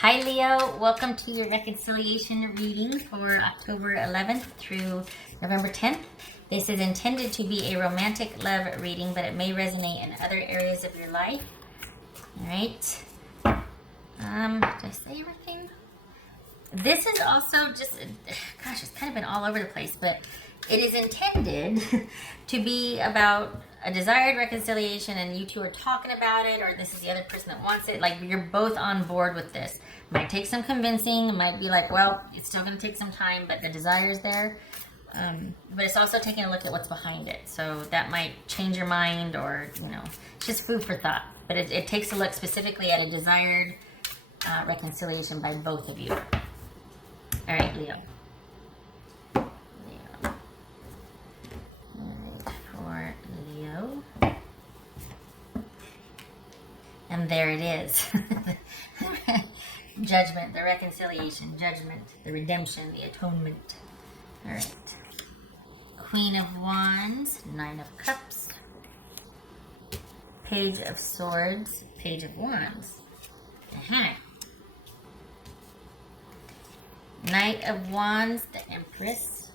Hi Leo, welcome to your reconciliation reading for October 11th through November 10th. This is intended to be a romantic love reading, but it may resonate in other areas of your life. All right. Did I say everything? This is also just, gosh, it's kind of been all over the place, but it is intended to be about a desired reconciliation and you two are talking about it, or this is the other person that wants it. Like, you're both on board with this. Might take some convincing. It might be like, well, it's still going to take some time, but the desire's there. But it's also taking a look at what's behind it. So that might change your mind, or, it's just food for thought. But it takes a look specifically at a desired reconciliation by both of you. All right, Leo. And there it is. Judgment, the reconciliation, judgment, the redemption, the atonement. All right. Queen of Wands, Nine of Cups, Page of Swords, Page of Wands. Knight of Wands, the Empress. Is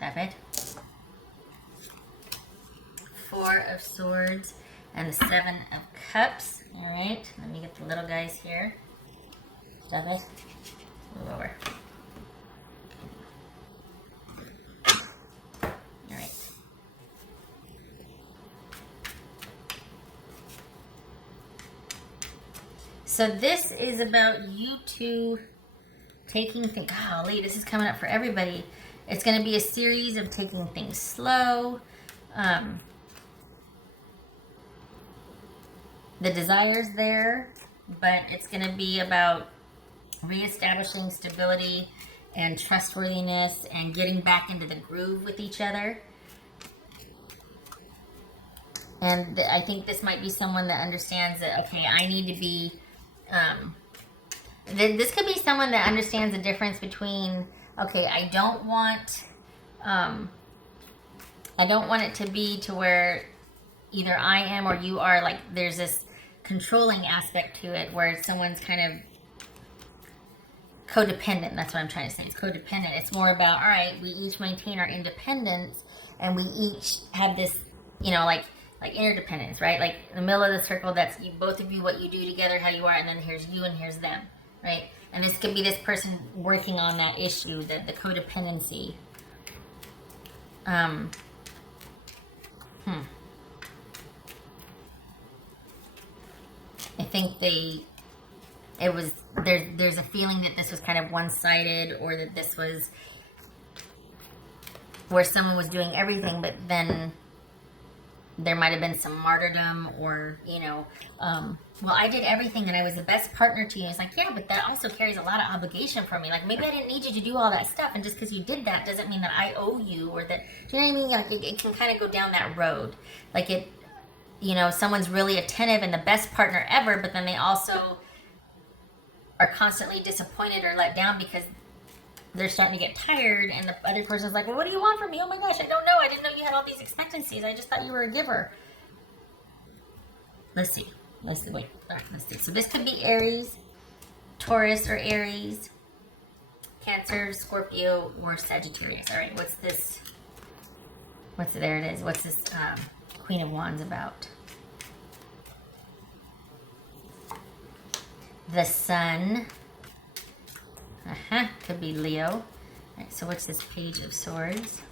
that right? Four of Swords and the Seven of Cups. All right, let me get the little guys here. Stop it. Move over. All right. So this is about you two taking things. Golly, this is coming up for everybody. It's going to be a series of taking things slow. The desire's there, but it's going to be about reestablishing stability and trustworthiness and getting back into the groove with each other. And I think this might be someone that understands that, okay, I need to be, this could be someone that understands the difference between, okay, I don't want it to be to where either I am or you are, like, there's this controlling aspect to it where someone's kind of codependent. That's what I'm trying to say. It's codependent. It's more about, all right, we each maintain our independence and we each have this, like interdependence, right? Like in the middle of the circle, that's you, both of you, what you do together, how you are, and then here's you and here's them, right? And this could be this person working on that issue, the codependency. I think there's a feeling that this was kind of one-sided, or that this was where someone was doing everything, but then there might have been some martyrdom, or, well, I did everything and I was the best partner to you. It's like, yeah, but that also carries a lot of obligation from me. Like, maybe I didn't need you to do all that stuff, and just because you did that doesn't mean that I owe you, or that, do you know what I mean? Like, it can kind of go down that road. Like, someone's really attentive and the best partner ever, but then they also are constantly disappointed or let down because they're starting to get tired, and the other person's like, well, what do you want from me? Oh my gosh, I don't know. I didn't know you had all these expectancies. I just thought you were a giver. Let's see. Wait. All right, let's see. So this could be Aries, Taurus or Aries, Cancer, Scorpio, or Sagittarius. All right, what's this? There it is. What's this Queen of Wands about? The Sun. Could be Leo. All right, so what's this Page of Swords?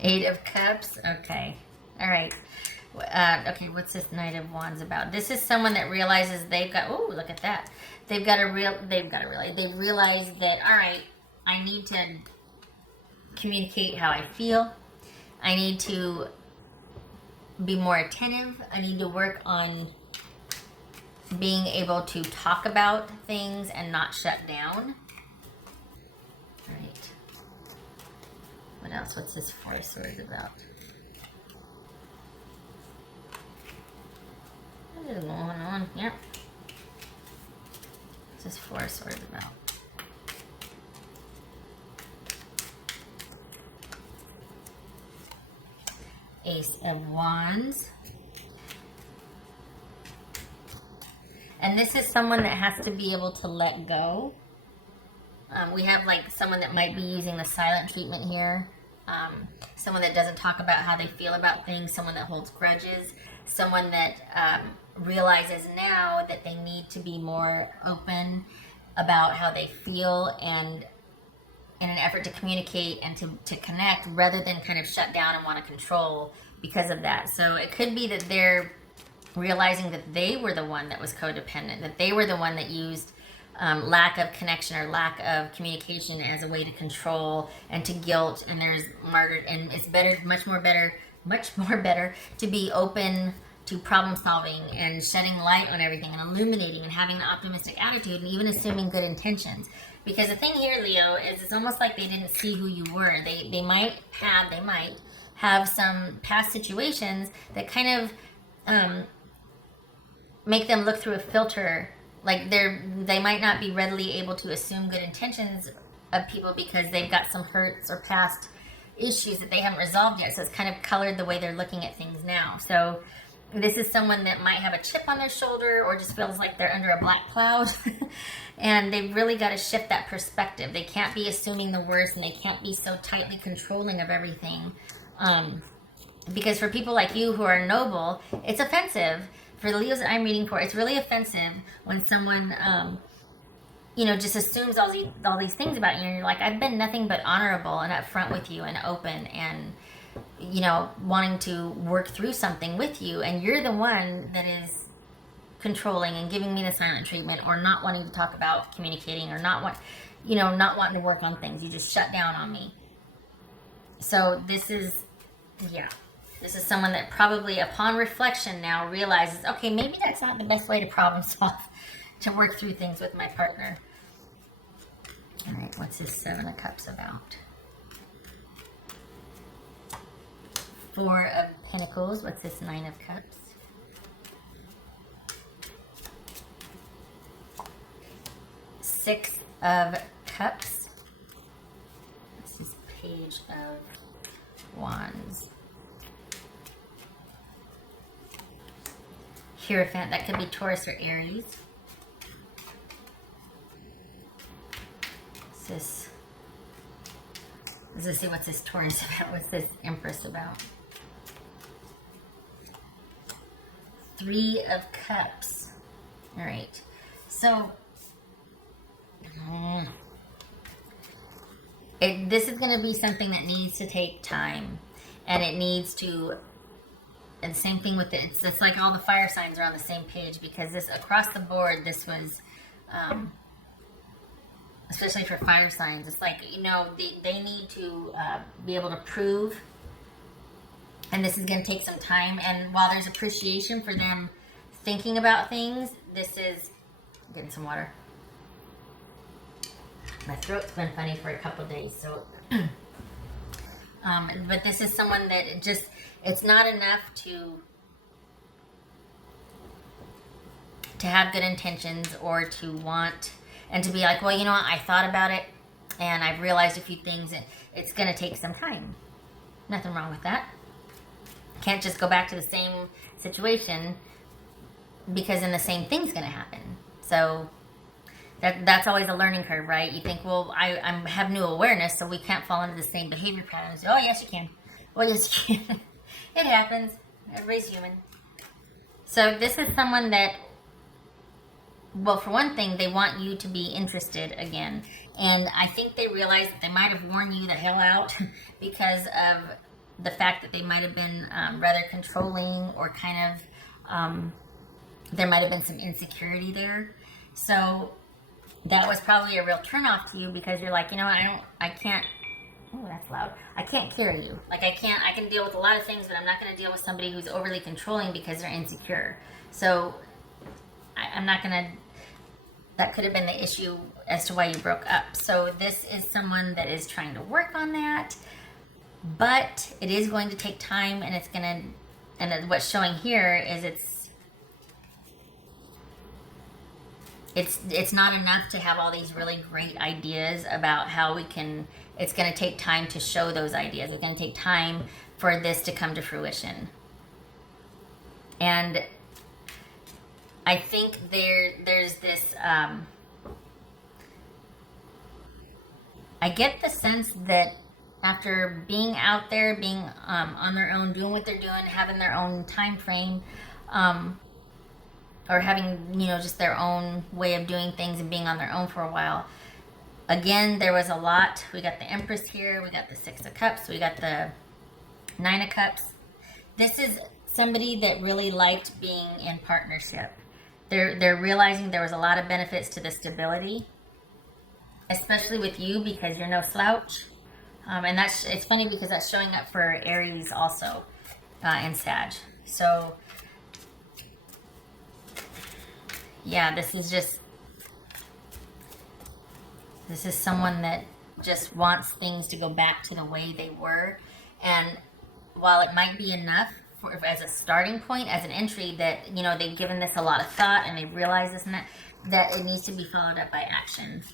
Eight of Cups. Okay. All right. Okay, what's this Knight of Wands about? This is someone that realizes they've got, oh, look at that. They realize that, all right, I need to communicate how I feel. I need to be more attentive. I need to work on being able to talk about things and not shut down. All right. What else? What's this Four of Swords about? What is going on? Yep. What's this Four of Swords about? Ace of Wands. And this is someone that has to be able to let go. We have like someone that might be using the silent treatment here. Someone that doesn't talk about how they feel about things. Someone that holds grudges. Someone that realizes now that they need to be more open about how they feel, and in an effort to communicate and to connect, rather than kind of shut down and want to control because of that. So it could be that they're realizing that they were the one that was codependent, that they were the one that used lack of connection or lack of communication as a way to control and to guilt. And there's martyred, and it's better, much more better to be open to problem solving and shedding light on everything and illuminating and having an optimistic attitude and even assuming good intentions. Because the thing here, Leo, is it's almost like they didn't see who you were. They might have some past situations that kind of make them look through a filter. Like they might not be readily able to assume good intentions of people because they've got some hurts or past issues that they haven't resolved yet. So it's kind of colored the way they're looking at things now. So this is someone that might have a chip on their shoulder or just feels like they're under a black cloud. And they've really got to shift that perspective. They can't be assuming the worst, and they can't be so tightly controlling of everything. Because for people like you who are noble, it's offensive. For the Leos that I'm reading for, it's really offensive when someone, just assumes all these things about you. And you're like, I've been nothing but honorable and upfront with you and open and, wanting to work through something with you. And you're the one that is controlling and giving me the silent treatment, or not wanting to talk about communicating, or not wanting to work on things. You just shut down on me. So this is someone that probably upon reflection now realizes, okay, maybe that's not the best way to problem solve, to work through things with my partner. All right, what's this Seven of Cups about? Four of Pentacles. What's this Nine of Cups? Six of Cups. This is Page of Wands. Hierophant. That could be Taurus or Aries. Let's see, what's this Taurus about? What's this Empress about? Three of Cups. All right. So, this is going to be something that needs to take time. And it needs to, and same thing with it. It's like all the fire signs are on the same page, because this, across the board, this was, especially for fire signs, it's like, they need to be able to prove. And this is going to take some time. And while there's appreciation for them thinking about things, this is, I'm getting some water. My throat's been funny for a couple days, so. But this is someone that it's not enough to have good intentions, or to want, and to be like, well, what, I thought about it and I've realized a few things, and it's going to take some time. Nothing wrong with that. Can't just go back to the same situation, because then the same thing's going to happen. So that's always a learning curve, right? You think, well, I have new awareness, so we can't fall into the same behavior patterns. Oh, yes, you can. Well, yes, you can. It happens. Everybody's human. So this is someone that, well, for one thing, they want you to be interested again. And I think they realize that they might have worn you the hell out because of the fact that they might have been rather controlling, or kind of, there might have been some insecurity there. So that was probably a real turnoff to you, because you're like, I can't, oh, that's loud. I can't carry you. Like, I can deal with a lot of things, but I'm not going to deal with somebody who's overly controlling because they're insecure. So I'm not going to, that could have been the issue as to why you broke up. So this is someone that is trying to work on that, but it is going to take time, and it's going to, and what's showing here is it's not enough to have all these really great ideas about how we can, it's going to take time to show those ideas. It's going to take time for this to come to fruition. And I think there's this, I get the sense that after being out there, being on their own, doing what they're doing, having their own time frame, um, or having, just their own way of doing things and being on their own for a while. Again, there was a lot. We got the Empress here, we got the Six of Cups, we got the Nine of Cups. This is somebody that really liked being in partnership. They're realizing there was a lot of benefits to the stability, especially with you because you're no slouch. And it's funny because that's showing up for Aries also, and Sag. So yeah, this is someone that just wants things to go back to the way they were. And while it might be enough as a starting point, as an entry, that they've given this a lot of thought and they realize this and that it needs to be followed up by action.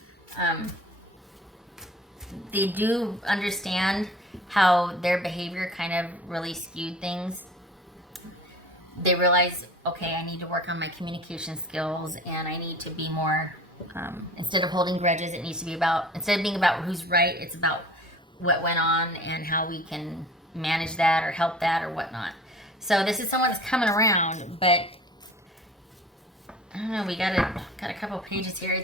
They do understand how their behavior kind of really skewed things. They realize, okay, I need to work on my communication skills and I need to be more, instead of holding grudges, it needs to be about, instead of being about who's right, it's about what went on and how we can manage that or help that or whatnot. So this is someone that's coming around, but I don't know, we got a couple pages here.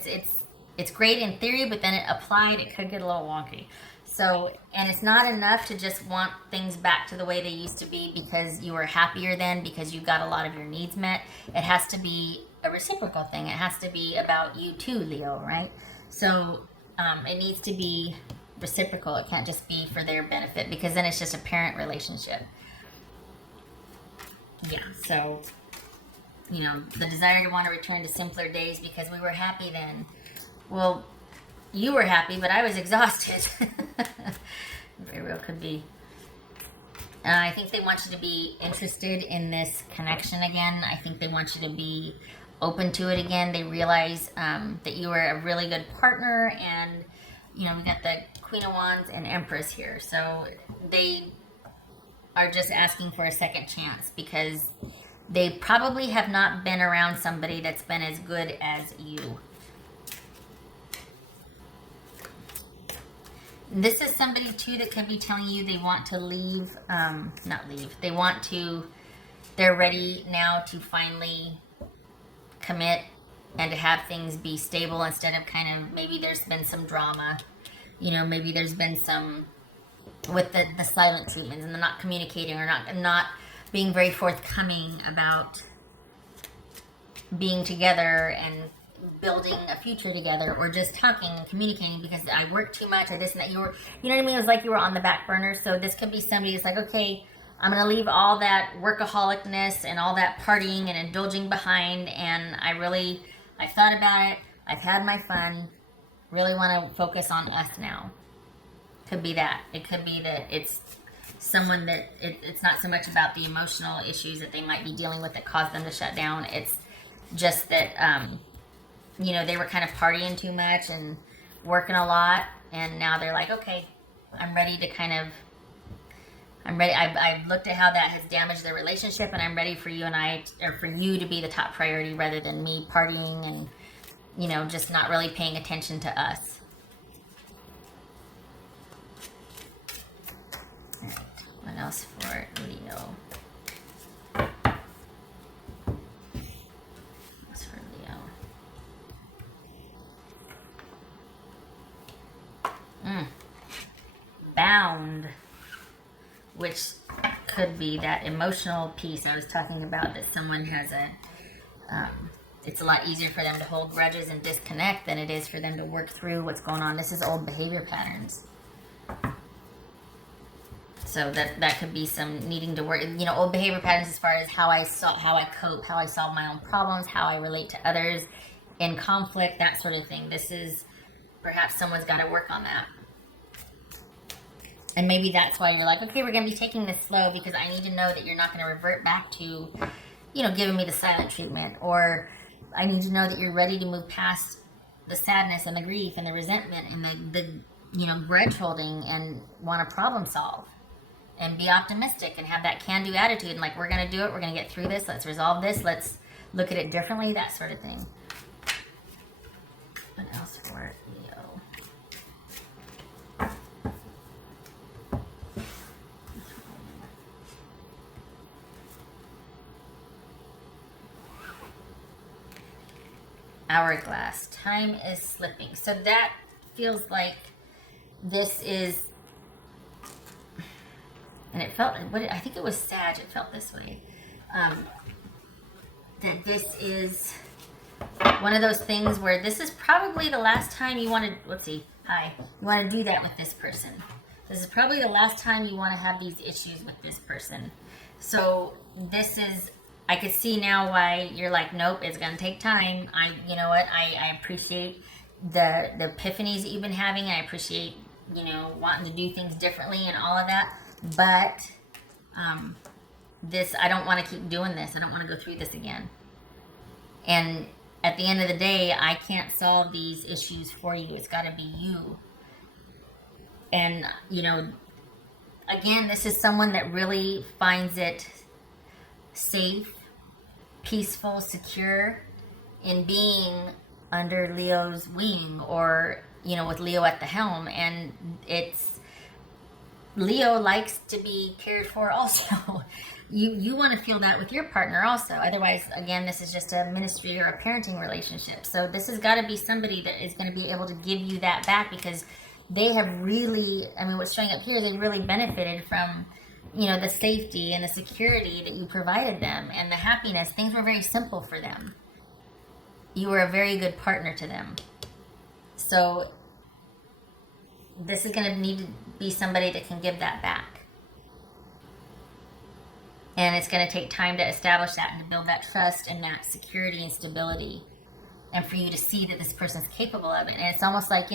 It's great in theory, but then it applied, it could get a little wonky. So, and it's not enough to just want things back to the way they used to be because you were happier then, because you got a lot of your needs met. It has to be a reciprocal thing. It has to be about you too, Leo, right? So it needs to be reciprocal. It can't just be for their benefit because then it's just a parent relationship. Yeah, so, the desire to want to return to simpler days because we were happy then. Well, you were happy, but I was exhausted. Very real could be. I think they want you to be interested in this connection again. I think they want you to be open to it again. They realize that you are a really good partner, and we got the Queen of Wands and Empress here. So they are just asking for a second chance because they probably have not been around somebody that's been as good as you. This is somebody too that could be telling you they want to leave, not leave, they're ready now to finally commit and to have things be stable instead of maybe there's been some drama, maybe there's been some, with the silent treatments and the not communicating or not being very forthcoming about being together and building a future together, or just talking and communicating because I work too much or this and that. You know what I mean? It was like you were on the back burner. So this could be somebody that's like, okay, I'm going to leave all that workaholicness and all that partying and indulging behind. And I've thought about it. I've had my fun. Really want to focus on us now. Could be that. It could be that it's someone that it's not so much about the emotional issues that they might be dealing with that caused them to shut down. It's just that, they were kind of partying too much and working a lot, and now they're like, okay, I'm ready. I've looked at how that has damaged their relationship, and I'm ready for you for you to be the top priority rather than me partying and, just not really paying attention to us. All right, what else for Leo? Bound, which could be that emotional piece I was talking about, that someone has it's a lot easier for them to hold grudges and disconnect than it is for them to work through what's going on. This is old behavior patterns. So that could be some needing to work, old behavior patterns as far as how I cope, how I solve my own problems, how I relate to others in conflict, that sort of thing. This is perhaps someone's got to work on that. And maybe that's why you're like, okay, we're going to be taking this slow because I need to know that you're not going to revert back to, giving me the silent treatment. Or I need to know that you're ready to move past the sadness and the grief and the resentment and the grudge holding and want to problem solve and be optimistic and have that can-do attitude and like, we're going to do it. We're going to get through this. Let's resolve this. Let's look at it differently, that sort of thing. What else for Leo? Hourglass. Time is slipping. So that feels like this is, and it felt, I think it was Sag, it felt this way. That this is one of those things where this is probably the last time you want to, let's see, hi, you want to do that with this person. This is probably the last time you want to have these issues with this person. So this is, I could see now why you're like, nope, it's going to take time. You know what, I appreciate the epiphanies that you've been having. I appreciate, wanting to do things differently and all of that. But this, I don't want to keep doing this. I don't want to go through this again. And at the end of the day, I can't solve these issues for you. It's got to be you. And, again, this is someone that really finds it safe, peaceful, secure in being under Leo's wing, or, with Leo at the helm. And Leo likes to be cared for also. You want to feel that with your partner also. Otherwise, again, this is just a ministry or a parenting relationship. So this has got to be somebody that is going to be able to give you that back, because they have really, what's showing up here is they really benefited from, the safety and the security that you provided them, and the happiness. Things were very simple for them. You were a very good partner to them. So this is going to need to be somebody that can give that back. And it's going to take time to establish that and to build that trust and that security and stability, and for you to see that this person's capable of it. And it's almost like,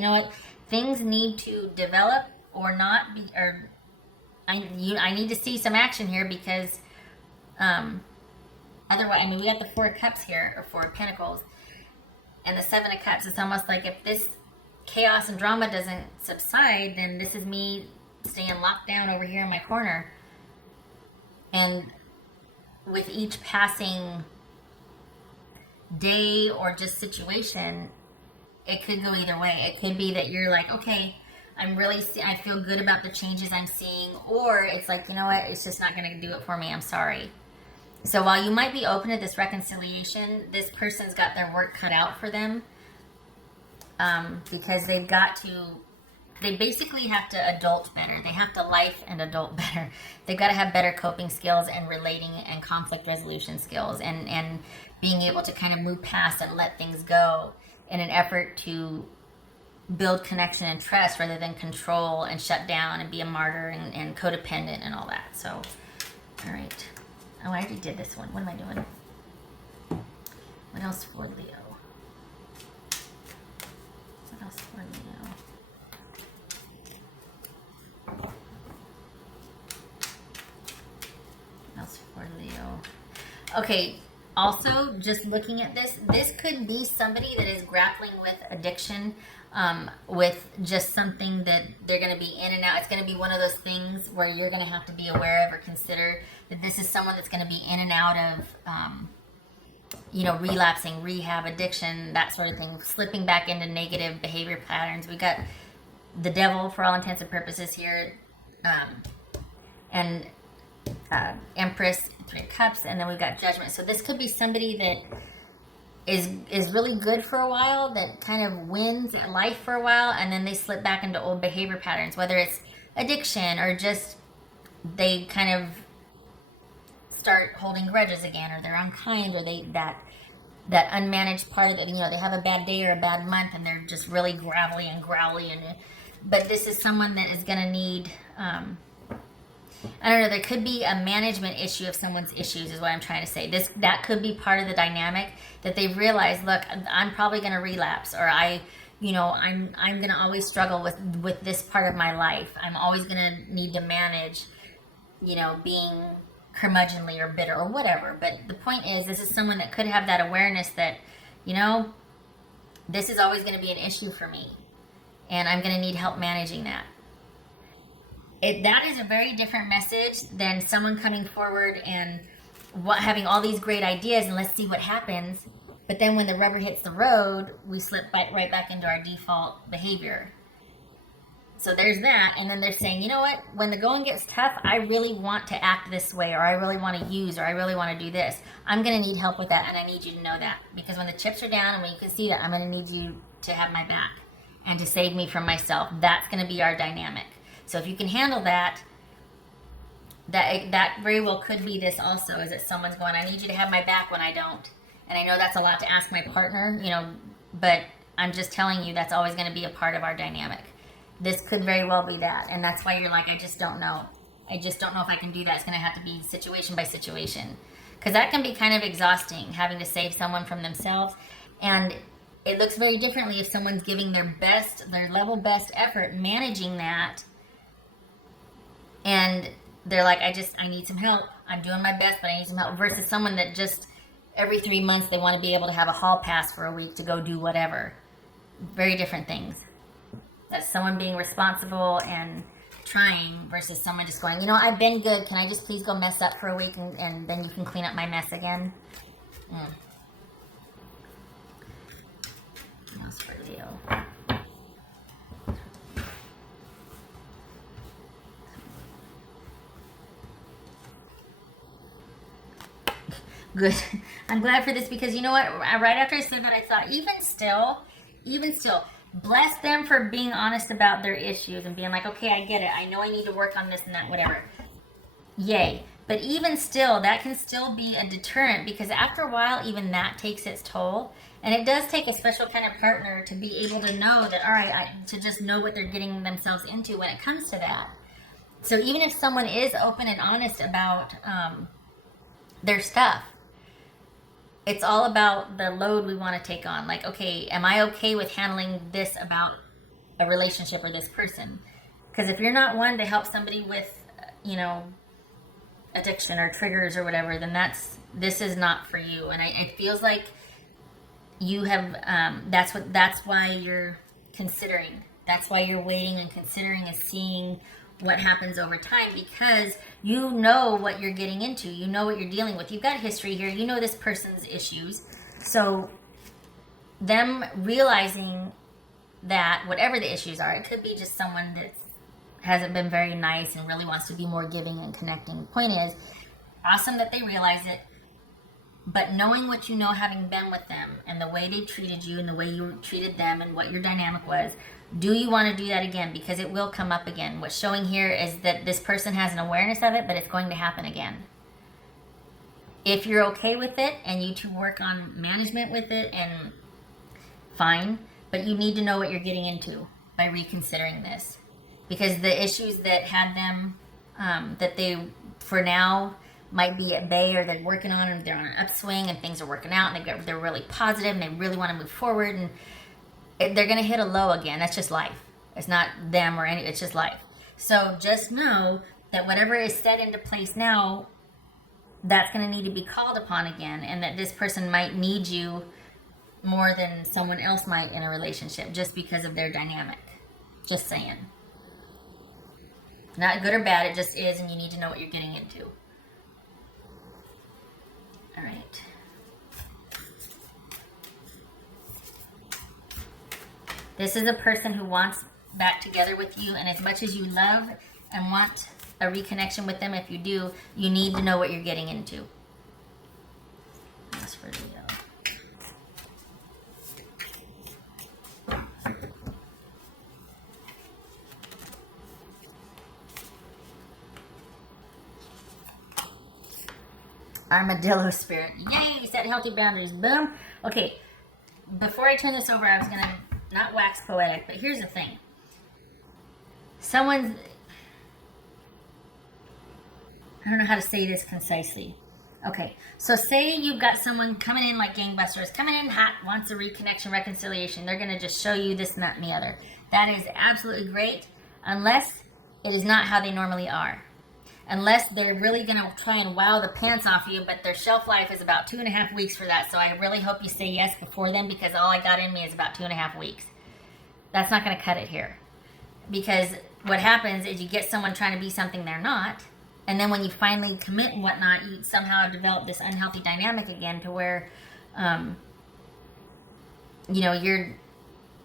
things need to develop or not be, or I need to see some action here, because otherwise, we got the Four of Cups here, or Four of Pentacles, and the Seven of Cups. It's almost like if this chaos and drama doesn't subside, then this is me staying locked down over here in my corner. And with each passing day or just situation, it could go either way. It could be that you're like, okay, I feel good about the changes I'm seeing. Or it's like, you know what, it's just not going to do it for me. I'm sorry. So while you might be open to this reconciliation, this person's got their work cut out for them. Because they basically have to adult better. They have to life and adult better. They've got to have better coping skills and relating and conflict resolution skills, and being able to kind of move past and let things go in an effort to build connection and trust, rather than control and shut down and be a martyr and codependent and all that. So, all right. Oh, I already did this one. What am I doing? What else for Leo? What else for Leo? Else for Leo. Okay, also, just looking at this could be somebody that is grappling with addiction, with just something that they're going to be in and out. It's going to be one of those things where you're going to have to be aware of or consider that this is someone that's going to be in and out of, relapsing, rehab, addiction, that sort of thing, slipping back into negative behavior patterns. We got the devil for all intents and purposes here, and Empress, Three of Cups, and then we've got Judgment. So this could be somebody that is really good for a while, that kind of wins at life for a while, and then they slip back into old behavior patterns, whether it's addiction or just they kind of start holding grudges again, or they're unkind, or that unmanaged part of it. They have a bad day or a bad month, and they're just really gravelly and growly. But this is someone that is going to need, I don't know, there could be a management issue of someone's issues, is what I'm trying to say. That could be part of the dynamic, that they've realized, look, I'm probably going to relapse, or I'm going to always struggle with this part of my life. I'm always going to need to manage, being curmudgeonly or bitter or whatever. But the point is, this is someone that could have that awareness that, this is always going to be an issue for me, and I'm going to need help managing that. That is a very different message than someone coming forward and having all these great ideas and let's see what happens. But then when the rubber hits the road, we slip right back into our default behavior. So there's that. And then they're saying, you know what? When the going gets tough, I really want to act this way, or I really want to use, or I really want to do this. I'm going to need help with that, and I need you to know that. Because when the chips are down and when you can see that, I'm going to need you to have my back and to save me from myself. That's going to be our dynamic. So if you can handle that, that very well could be this also, is that someone's going, I need you to have my back when I don't. And I know that's a lot to ask my partner, but I'm just telling you that's always going to be a part of our dynamic. This could very well be that. And that's why you're like, I just don't know. I just don't know if I can do that. It's going to have to be situation by situation. Because that can be kind of exhausting, having to save someone from themselves. And it looks very differently if someone's giving their best, their level best effort managing that. And they're like, I need some help. I'm doing my best, but I need some help. Versus someone that just every 3 months they want to be able to have a hall pass for a week to go do whatever. Very different things. That's someone being responsible and trying versus someone just going, I've been good. Can I just please go mess up for a week and then you can clean up my mess again? That's for Leo. Good. I'm glad for this because you know what? Right after I said that, I thought, even still, bless them for being honest about their issues and being like, okay, I get it. I know I need to work on this and that, whatever. Yay. But even still, that can still be a deterrent because after a while, even that takes its toll. And it does take a special kind of partner to be able to know that, all right, to just know what they're getting themselves into when it comes to that. So even if someone is open and honest about their stuff, it's all about the load we want to take on. Like, okay, am I okay with handling this about a relationship or this person? Because if you're not one to help somebody with, addiction or triggers or whatever, then this is not for you. And it feels like you have, that's why you're considering. That's why you're waiting and considering and seeing what happens over time, because you know what you're getting into. You know what you're dealing with. You've got history here. You know this person's issues. So them realizing that whatever the issues are, it could be just someone that hasn't been very nice and really wants to be more giving and connecting. The point is, awesome that they realize it, but knowing what you know, having been with them and the way they treated you and the way you treated them and what your dynamic was, do you want to do that again? Because it will come up again. What's showing here is that this person has an awareness of it, but it's going to happen again. If you're okay with it and you two work on management with it, and fine, but you need to know what you're getting into by reconsidering this. Because the issues that had them, that they, for now, might be at bay, or they're working on, and they're on an upswing and things are working out and they're really positive and they really want to move forward, and they're going to hit a low again. That's just life. It's not them or it's just life. So just know that whatever is set into place now, that's going to need to be called upon again, and that this person might need you more than someone else might in a relationship just because of their dynamic. Just saying. Not good or bad, it just is, and you need to know what you're getting into. All right. This is a person who wants back together with you, and as much as you love and want a reconnection with them, if you do, you need to know what you're getting into. That's for Leo. Armadillo spirit. Yay! Set healthy boundaries. Boom. Okay. Before I turn this over, I was going to not wax poetic, but here's the thing. I don't know how to say this concisely. Okay, so say you've got someone coming in like gangbusters, coming in hot, wants a reconnection, reconciliation. They're going to just show you this and that and the other. That is absolutely great, unless it is not how they normally are. Unless they're really going to try and wow the pants off you, but their shelf life is about 2.5 weeks for that. So I really hope you say yes before then, because all I got in me is about 2.5 weeks. That's not going to cut it here. Because what happens is you get someone trying to be something they're not, And then when you finally commit and whatnot, you somehow develop this unhealthy dynamic again to where, you're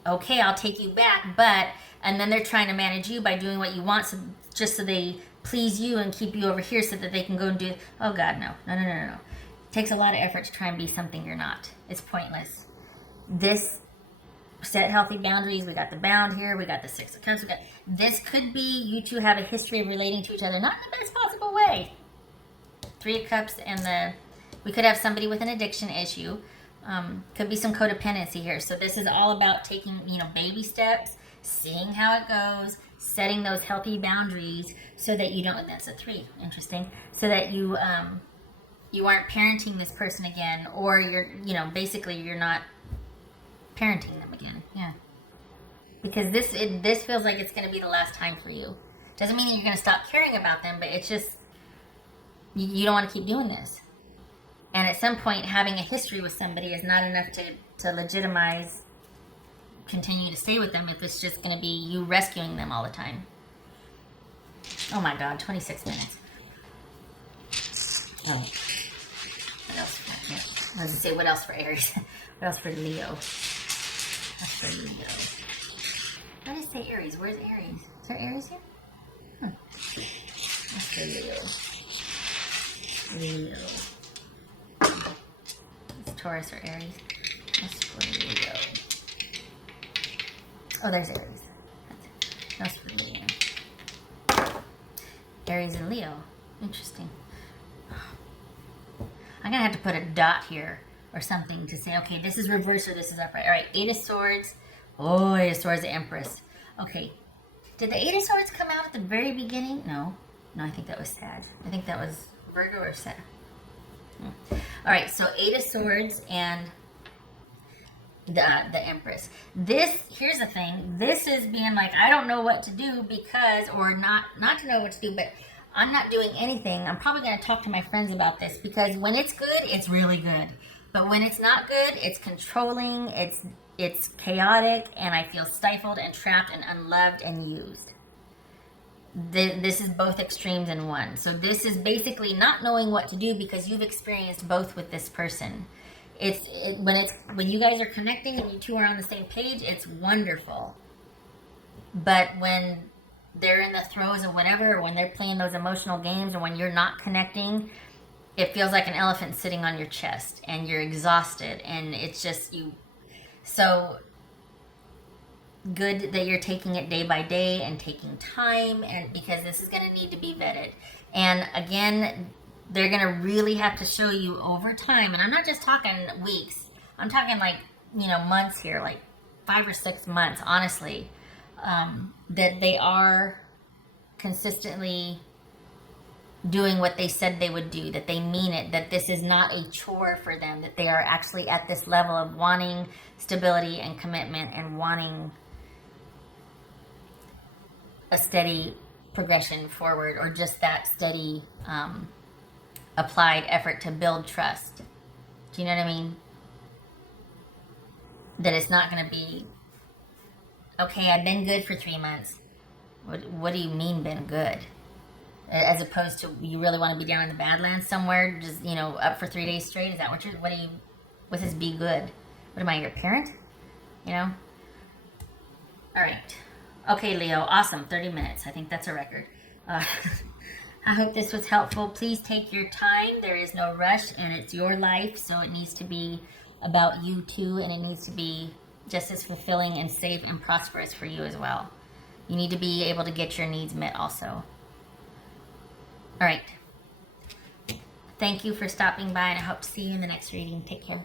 okay, I'll take you back, and then they're trying to manage you by doing what you want, just so they please you and keep you over here so that they can go and do, oh God, no. It takes a lot of effort to try and be something you're not. It's pointless. Set healthy boundaries. We got the bound here. We got the Six of Cups. This could be you two have a history of relating to each other, not in the best possible way. Three of Cups and we could have somebody with an addiction issue. Could be some codependency here. So this is all about taking, baby steps, seeing how it goes, setting those healthy boundaries so that you don't, and that's a 3, interesting, so that you aren't parenting this person again, or basically you're not parenting them again. Yeah. Because this feels like it's going to be the last time for you. Doesn't mean that you're going to stop caring about them, but it's just, you don't want to keep doing this. And at some point, having a history with somebody is not enough to legitimize continue to stay with them if it's just going to be you rescuing them all the time. Oh my God, 26 minutes. Oh. What else? Yeah. I was going to say, what else for Aries? What else for Leo? What's for Leo? I just say Aries. Where's Aries? Is there Aries here? What's for Leo? It's Taurus or Aries. What's for Leo? Oh, there's Aries. That's for Leo. Aries and Leo. Interesting. I'm going to have to put a dot here or something to say, okay, this is reverse or this is upright. All right, 8 of Swords. Oh, 8 of Swords, the Empress. Okay. Did the 8 of Swords come out at the very beginning? No, I think that was Sag. I think that was Virgo or Sag. All right, so 8 of Swords and the Empress. Here's the thing. This is being like, I don't know what to do because, or not to know what to do, but I'm not doing anything. I'm probably going to talk to my friends about this because when it's good, it's really good. But when it's not good, it's controlling, it's chaotic, and I feel stifled and trapped and unloved and used. This is both extremes in one. So this is basically not knowing what to do because you've experienced both with this person. When you guys are connecting and you two are on the same page, it's wonderful. But when they're in the throes of whatever, or when they're playing those emotional games, or when you're not connecting, it feels like an elephant sitting on your chest and you're exhausted and it's just you. So good that you're taking it day by day and taking time, and because this is going to need to be vetted. And again, they're going to really have to show you over time, and I'm not just talking weeks, I'm talking months here, like 5 or 6 months, honestly, that they are consistently doing what they said they would do, that they mean it, that this is not a chore for them, that they are actually at this level of wanting stability and commitment and wanting a steady progression forward, or just that steady applied effort to build trust. Do you know what I mean? That it's not going to be, okay, I've been good for 3 months. What do you mean been good? As opposed to, you really want to be down in the Badlands somewhere, just, up for 3 days straight? Is that what what does be good? What am I, your parent? All right. Okay, Leo, awesome, 30 minutes. I think that's a record. I hope this was helpful. Please take your time. There is no rush, and it's your life, so it needs to be about you too, and it needs to be just as fulfilling and safe and prosperous for you as well. You need to be able to get your needs met also. All right. Thank you for stopping by, and I hope to see you in the next reading. Take care.